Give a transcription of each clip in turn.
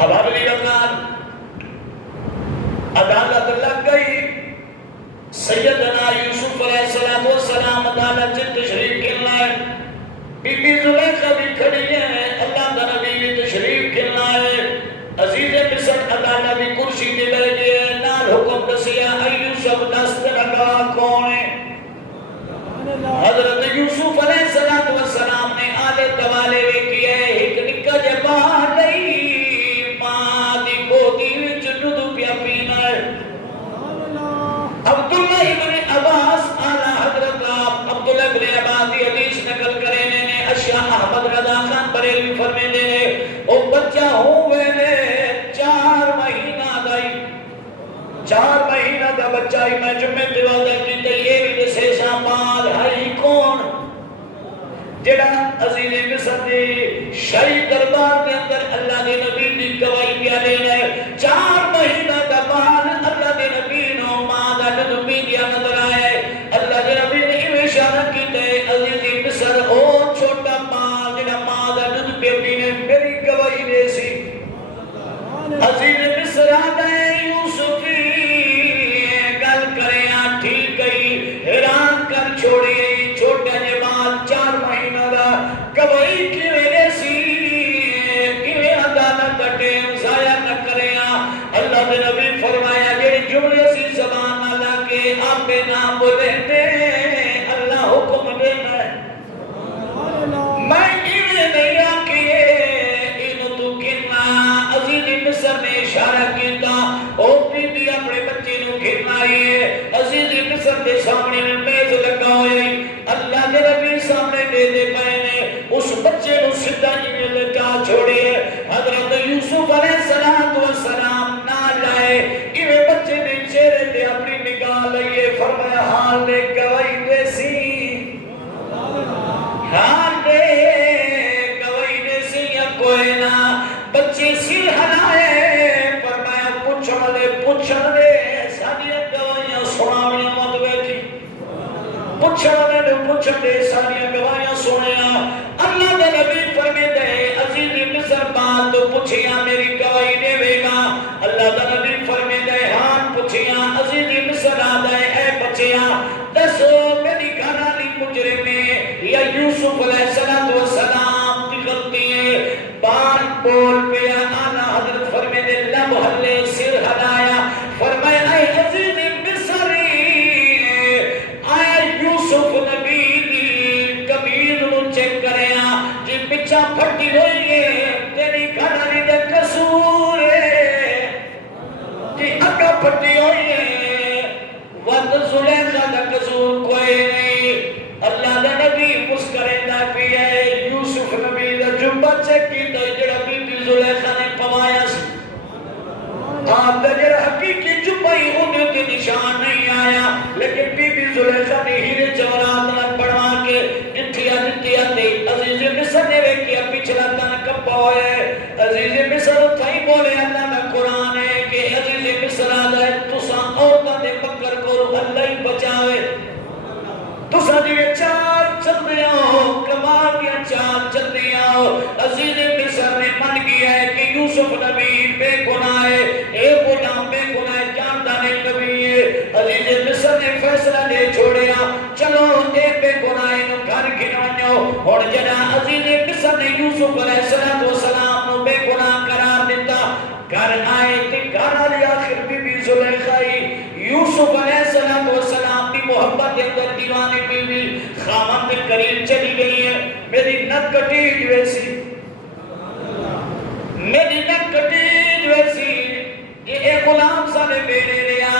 اب اگلی رکعت عدالت لگ گئی، سیدنا یوسف علیہ السلام عدالت سے تشریف کھلنا ہے، بی بی زلیخا بھی کھڑی ہے، اللہ کا نبی بھی تشریف کھلنا ہے، عزیز مصر عدالت بھی کرسی دے بیٹھے ہیں، نال حکم دسیا اے یوسف دست لگا کون ہے؟ حضرت یوسف علیہ السلام نے آلے دوالے لے کیا ہے، ایک نکا جے باہر نہیں، ماں دی گودی وچ دودھ پیا پینا ہے۔ عبداللہ ابن عباس آلہ حضرت آپ عبداللہ ابن عباس دی حدیث نقل کرے نے اشیاء احمد رضا خان بریلوی فرمے نے او بچہ ہوئے نے 4 مہینہ دائی، 4 مہینہ دا بچہ ہی میں جمعے دیوادہ کی تیئے بھی جسے شامال ہائی کون جڑا عزیز مصر دی شریع دربار کے اندر اللہ دے نبی دی گواہی کیا لینا ہے، 4 مہینہ دا بعد اللہ دے نبی نو ماں دا نبی دیا نظر آئے، اللہ دے نبی نے اشارہ کی تے عزیز مصر او چھوٹا ماں جڑا ماں دا نبی نے میری گواہی دے سی، عزیز مصر آدھے یوسفی گل کریں ٹھیک گئی، حیران کر چھوڑی چھوٹا جمال 4 مہینہ دا گواہی کی وجہ سی کہ عدالت کا ٹیم ضائع نہ کریں۔ اللہ نے نبی فرمایا جڑی جملے سی زبان اللہ کے آپ نام بولے دے اللہ حکم دینا ہے، میں ایویں نہیں آکیے انہوں تو کنا عزیز مصر نے اشارہ کیتا او بی بی اپنے بچے نو کھنا ہے، عزیز مصر دے سامنے میں میز لگا ہوئے، اللہ کے نبی سامنے دے پائے نے اس بچے نو سدھا جی میں لٹا چھوڑے، حضرت یوسف علیہ السلام نہ لائے، ایویں بچے نے چہرے دے اپنی نگاہ لئیے، فرمایا حال دے گواہی دے سی، حال دے گواہی دے سی یا کوئی نہ، بچے سر ہلائے، فرمایا پوچھن دے ساریاں گواہیاں سناویاں مت بیٹھی، پوچھن دے ساریاں گواہیاں سنیا، اللہ دے نبی فرمے دے عزیز مصر بات تو پوچھیا میری گواہی دے وے گا، اللہ دے نبی فرمے دے ہاں پوچھیا، عزیز مصر آدھے اے بچیا دسو میری گھرالی مجرم ہے یا یوسف علیہ السلام کی غلطی ہے، بار بول پیا آنا حضرت فرمے دے لب ہلے سر ہلایا، فرمایا اے عزیز مصری آئے یوسف نبی دی قبیل نو چیک کریا جی پچھا پھٹی ہوئی ہے تیری گھرالی دے قصور ہے، جی اگا پھٹی ہوئی ہے وقت زلیخا دا قصور کوئی نہیں، اللہ دا نبی مسکرے دا پی ہے، یوسف نبی دا جمبہ چیک کی تو جڑا بی بی زلیخا نے پوایا سی، آپ دا جڑا حقیقی جمبہ ہی انہوں کے نشان نہیں آیا، لیکن بی بی زلیخا نے ہیرے جورات نہ پڑھوا کے جتھیا دے عزیز مصر نے ویکیا پچھلا تن کپا ہوئے، عزیز مصر تھائی بولے اللہ میں قرآن ہے کہ عزیز مصر آدھے تساں عورتاں دے مکر کو اللہ ہی بچاوے، تساں دیوے چار چل دیا ہو کمار دیا چار چل دیا ہو، عزیز مصر نے من گیا ہے کہ یوسف نبی بے گناہ ہے، اے غلام بے گناہ ہے، جاندہ نے نبی ہے، عزیز مصر نے فیصلہ دے چھوڑیا چلو اے بے گناہ نو گھر گھنوانیو، اور جنا عزیز مصر نے یوسف علیہ السلام نو بے گناہ قرار دیتا، گھر آئے تے گھر آلی آخر بی بی زلیخائی یوسف علیہ السلام کی محبت اندر دیوانے بی بی خامن کے قریب چلی گئی ہے، میری نک کٹیج ویسی، میری نک کٹیج ویسی، یہ ایک غلام سا نے بیڑے لیا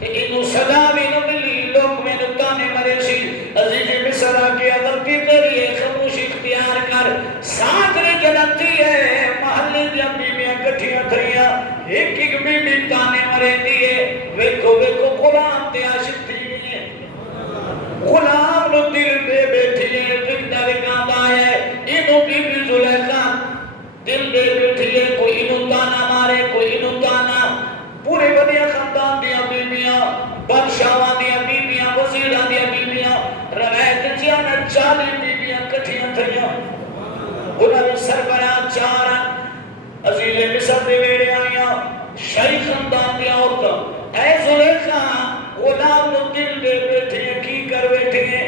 کہ انہوں صدا بھی نہ ملی، لوگ میں نتانے مرے سی، عزیز مصر آگے غلطی تیری ہے خموش اختیار کر، ساتھ نے جلتی ہے محلے دیا بیمیاں کٹھیاں تھریاں، ایک ایک بی بی تانے مرے دیئے، ویکھو غلام تے عاشق تھی ہے، غلام نو دل دے بیٹھی ہے، زندہ وکاند آیا ہے، انہوں بی بی زلیخا دل دے بیٹھی ہے، کوئی انہوں تانا مارے کوئی انہوں تانا، پورے بدیا خاندان دیا بیمیاں، بادشاہاں دیا بیمیاں، وزیراں دیا بیمیاں، روایت جانا 40 بیمیاں کٹھیاں تھیاں، انہوں نے سربراہ 4 عزیز مصر دے ویڑے آئیاں شاہی خاندان دیا عورتاں اے زلیخا غلام نو دل دے بیٹھے ہیں کی کر بیٹھے ہیں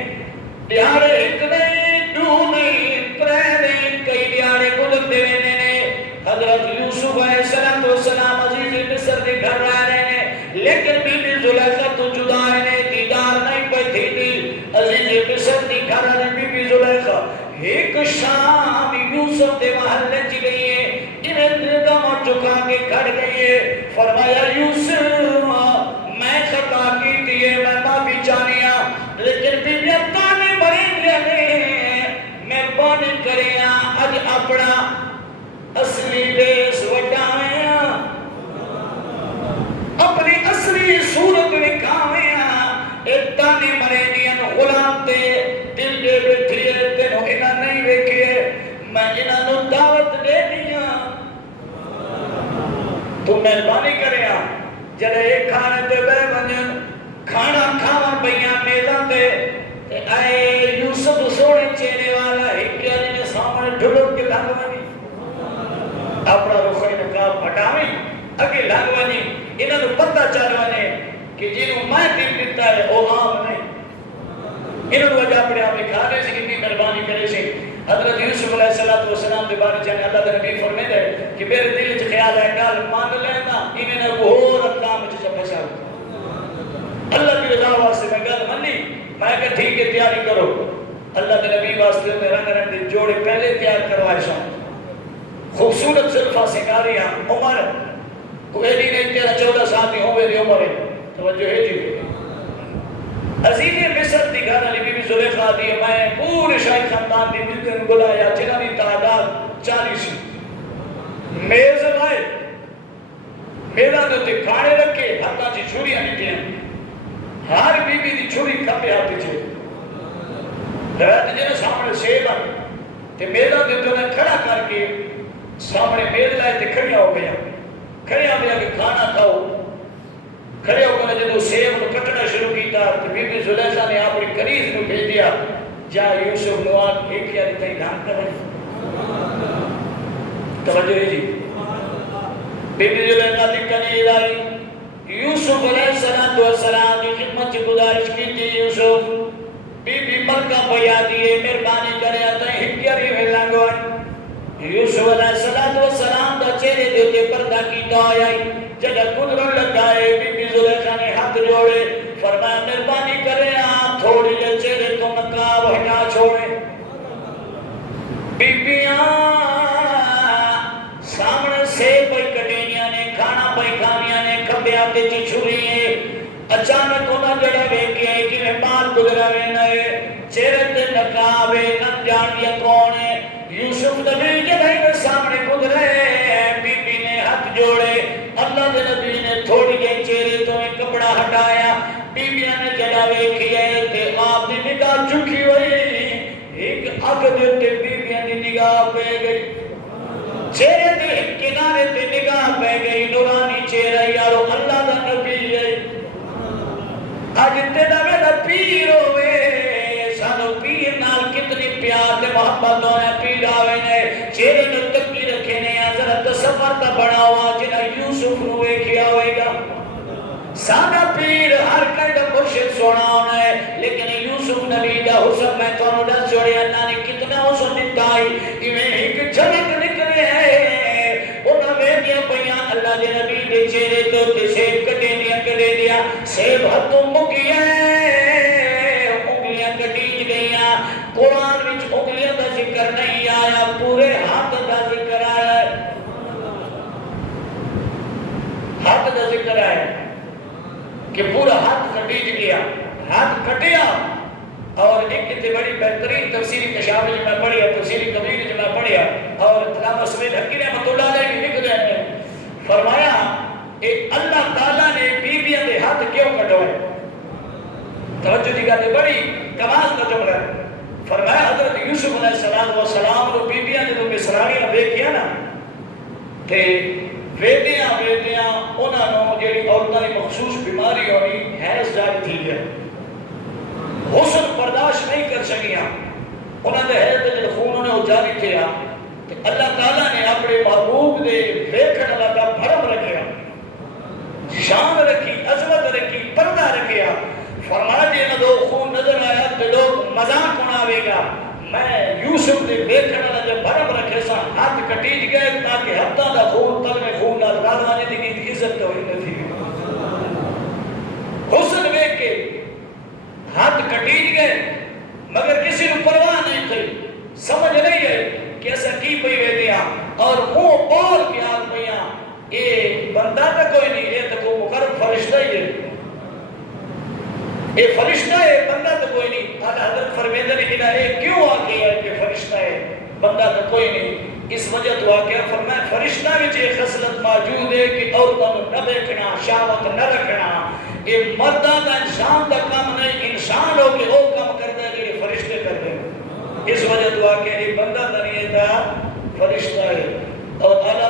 دیارے ایک نہیں دو نہیں ترے نہیں کئی دیارے گزر دے رہے ہیں حضرت یوسف علیہ السلام عزیز مصر دے گھر رہ رہے ہیں لیکن بی بی زلیخا تو جدا ہے دیدار نہیں بیٹھی تھی عزیز مصر دی گھر رہے بی بی زلیخا ایک شام یوسف دے محلے چی گئی ہے انہیں دم چکا کے کھڑ گئی ہے فرمایا یوسف میں خطا کی تھی میں معافی چاہنیا لیکن بی بی تانے مرین لینے مہربانی کریاں اج اپنا اصلی دیس وٹاویاں اپنی اصلی صورت نکاویاں ایک تانے مرینیاں غلام تے دل دے بیٹھی ہے تینوں انہاں نہیں ویکھئے میں انہاں نو دعوت دے دیا تو مہربانی کریا جڑے ایک کھانے تے بے ونجن کھانا کھاون پیاں میزاں تے اے یوسف سونے چہرے والا ایک نے سامنے ڈھلک کے لنگ ونی اپنا رخی نقاب ہٹاویں اگے لنگ ونی انہاں نو پتہ چل ونے کہ جنوں میں دل دیتا ہے وہ عام نہیں انہوں نے وجہ اپنے آپ میں کھانے سے کتنی مہربانی کرے سے حضرت یوسف علیہ السلام دے بارے جانے اللہ دے نبی فرمے دے کہ میرے دل چ خیال ہے گل مان لینا انہیں نے بہت اللہ مجھے چ پھنسا اللہ کی رضا واسطے میں گل منی میں کہ ٹھیک ہے تیاری کرو اللہ دے نبی واسطے میں رنگ رنگ دے جوڑے پہلے تیار کروائے سن خوبصورت زلفاں سنگاریاں عمر کوئی نہیں 13-14 سال کی ہوئے دی عمر ہے توجہ ہے جی عزیز مصر دی گھر علی بی بی زلیخا دی میں پورے شاہی خاندان دی ملکن بلایا جنہاں دی تعداد 40 میز لائے میزاں دے تے کھانے رکھے ہاتھاں چ چھریاں نکلیاں ہر بی بی دی چھری کھپے ہاتھ چ رات جنے سامنے سیب تے میزاں دے تے کھڑا کر کے سامنے میز لائے تے کھڑیاں ہو گیا کہ کھانا کھاؤ کھڑے ہو کر جدو سیب کو کٹنا شروع کیتا تو بی بی زلیخا نے اپنی کنیز کو بھیج دیا جا یوسف نوان ایک یا تئی نام کر توجہ ہے جی بی بی زلیخا کی کنیز آئی یوسف علیہ السلام کی خدمت کی گزارش کی تھی یوسف بی بی مکہ پیا دیے مہربانی کرے تے ہکیاری میں لنگوان یوسف علیہ السلام دا چہرے دے تے پردہ کیتا آئی جگہ گزرن لگا ہے بی بی زلیخا نے ہاتھ جوڑے فرمایا مہربانی کرے آپ تھوڑی لے چہرے تو نقاب ہٹا چھوڑے بی بیاں سامنے سے پئی کٹینیاں نے کھانا پئی کھانیاں نے کھبیا تے چ چھری ہے اچانک انہاں جڑا ویکھیا ہے کہ بال گزرا وینا ہے چہرے تے نقاب ہے نہ جان دیا کون ہے یوسف نبی کے بھائی سامنے گزرے بی بی نے ہاتھ جوڑے اللہ دے نبی نے تھوڑی کے چہرے تو ایک کپڑا ہٹایا بی بیاں نے جڑا ویکھیا ہے تے آپ دی نگاہ جھکی ہوئی ایک اگ دے تے بی بیاں دی نگاہ پہ گئی چہرے دے ایک کنارے تے نگاہ پہ گئی نورانی چہرہ یارو اللہ دا نبی ہے آج تیرا میرا پیر ہوئے سانو پیر نال کتنی پیار تے محبت ہوئے پیر آوے نے چہرے نے تکی رکھے نے حضرت سفر تا بڑا ہوا جنہ یوسف روئے کیا ہوئے گا سانا پیر ہر کنڈ مرشد سونا ہونا ہے لیکن یوسف نبی دا حسن میں تو انہوں نے جوڑے اللہ نے کتنا حسن دیتا ہے ایویں ایک جھلک نکلے ہیں انہوں نے دیا پیاں اللہ دے نبی دے چہرے تو تے سیب کٹے دیا سیب ہاتھوں مکی ہے انگلیاں کٹیج گئیاں قرآن وچ انگلیاں دا ذکر نہیں آیا پورے ہاتھ دا ذکر آیا ہاتھ دا ذکر آیا کہ پورا ہاتھ کٹیج گیا ہاتھ کٹیا اور ایک کتنے بڑی بہترین تفسیری کشاف جو میں پڑھیا تفسیری کبیر جو میں پڑھیا اور علامہ سوید حقی رحمۃ اللہ علیہ کی لکھ دے فرمایا ایک اللہ تعالیٰ نے بیویاں دے ہاتھ کیوں کٹوائے توجہ دی گل بڑی کمال کا جملہ ہے فرمایا حضرت یوسف علیہ السلام کو بیویاں جدوں مصراڑیاں ویکھیاں نا تے ویدیاں انہاں نوں جڑی عورتاں دی مخصوص بیماری ہوئی حیض جاری تھی ہے حسن برداشت نہیں کر سکیاں انہاں دے حیض دے خون نے جاری تھیا تے اللہ تعالیٰ نے اپنے محبوب دے ویکھن والا دا بھرم رکھیا شان رکھی عظمت رکھی پردہ رکھیا فرمایا جی نہ دو خون نظر آیا تو لوگ مذاق اڑاوے گا میں یوسف دے ویکھن والا جو بھرم رکھے سا ہاتھ کٹیج گئے تاکہ ہفتہ دا خون تل میں خون نال راضوانی دی کی عزت تو ہوئی نہ تھی حسن ویکھ کے ہاتھ کٹیج گئے مگر کسی نے پرواہ نہیں تھی سمجھ نہیں ہے کہ ایسا کی پئی وے دیا اور منہ بول کے آل پیاں اے بندہ تو کوئی نہیں اے تو کوئی مقرب فرشتہ ہی ہے اے فرشتہ ہے بندہ تو کوئی نہیں اعلیٰ حضرت فرمیدہ نے کہا اے کیوں آگے ہے کہ فرشتہ ہے بندہ تو کوئی نہیں اس وجہ تو آگیا فرمائے فرشتہ میں جو خصلت موجود ہے کہ عورتوں نہ بیٹھنا شاوت نہ رکھنا یہ مردہ کا انسان کا کام نہیں انسان ہو کہ وہ کام کرتا ہے جو فرشتے کرتے ہیں اس وجہ تو آگیا یہ بندہ نہیں تھا فرشتہ ہے اور اعلیٰ